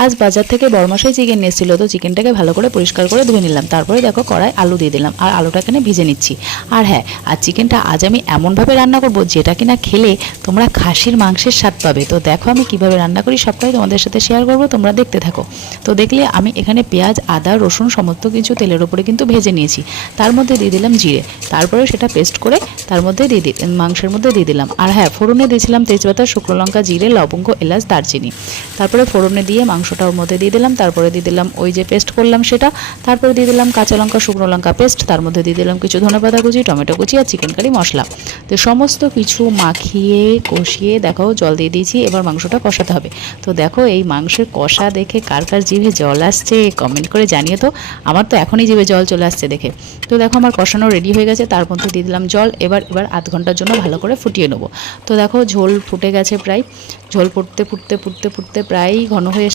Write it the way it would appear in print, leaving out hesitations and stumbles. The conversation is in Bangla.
আজ বাজার থেকে বড়মশাই চিকেন এসেছিল, তো চিকেনটাকে ভালো করে পরিষ্কার করে ধুয়ে নিলাম। তারপরে দেখো কড়াই আলু দিয়ে দিলাম, আর আলুটা এখানে ভেজে নিচ্ছি। আর হ্যাঁ, আর চিকেনটা আজ আমি এমনভাবে রান্না করব যেটা কিনা খেলে তোমরা খাসির মাংসের স্বাদ পাবে। তো দেখো আমি কিভাবে রান্না করি সবটাই তোমাদের সাথে শেয়ার করব, তোমরা দেখতে থাকো। তো দেখলে আমি এখানে পেঁয়াজ, আদা, রসুন সমস্ত কিছু তেলের ওপরে কিন্তু ভেজে নিয়েছি। তার মধ্যে দিয়ে দিলাম জিরে, তারপরে সেটা পেস্ট করে তার মধ্যে মাংসের মধ্যে দিয়ে দিলাম। আর হ্যাঁ, ফোড়নে দিয়েছিলাম তেজপাতা, শুকনো লঙ্কা, জিরে, লবঙ্গ, এলাচ, দারচিনি। তারপরে ফোড়নে দিয়ে মাংসটা ওর মধ্যে দিয়ে দিলাম। তারপরে দিয়ে দিলাম ওই যে পেস্ট করলাম সেটা। তারপরে দিয়ে দিলাম কাঁচা লঙ্কা, শুকনো লঙ্কা পেস্ট। তার মধ্যে দিয়ে দিলাম কিছু ধনেপাতা কুচি, টমেটো কুচি আর চিকেন কারি মশলা। তো সমস্ত কিছু মাখিয়ে কষিয়ে দেখো জল দিয়ে দিয়েছি। এবার মাংসটা কষাতে হবে। তো দেখো এই মাংসের কষা দেখে কার কার জিভে জল আসছে কমেন্ট করে জানিয়ে। তো আমার তো এখনই জিভে জল চলে আসছে দেখে। তো দেখো আমার কষানো রেডি হয়ে গেছে, তার মধ্যে দিয়ে দিলাম জল। এবার আধ ঘন্টার জন্য ভালো করে ফুটিয়ে নেবো। তো দেখো ঝোল ফুটে গেছে প্রায়, ঝোল ফুটতে ফুটতে ফুটতে ফুটতে প্রায় ঘন হয়ে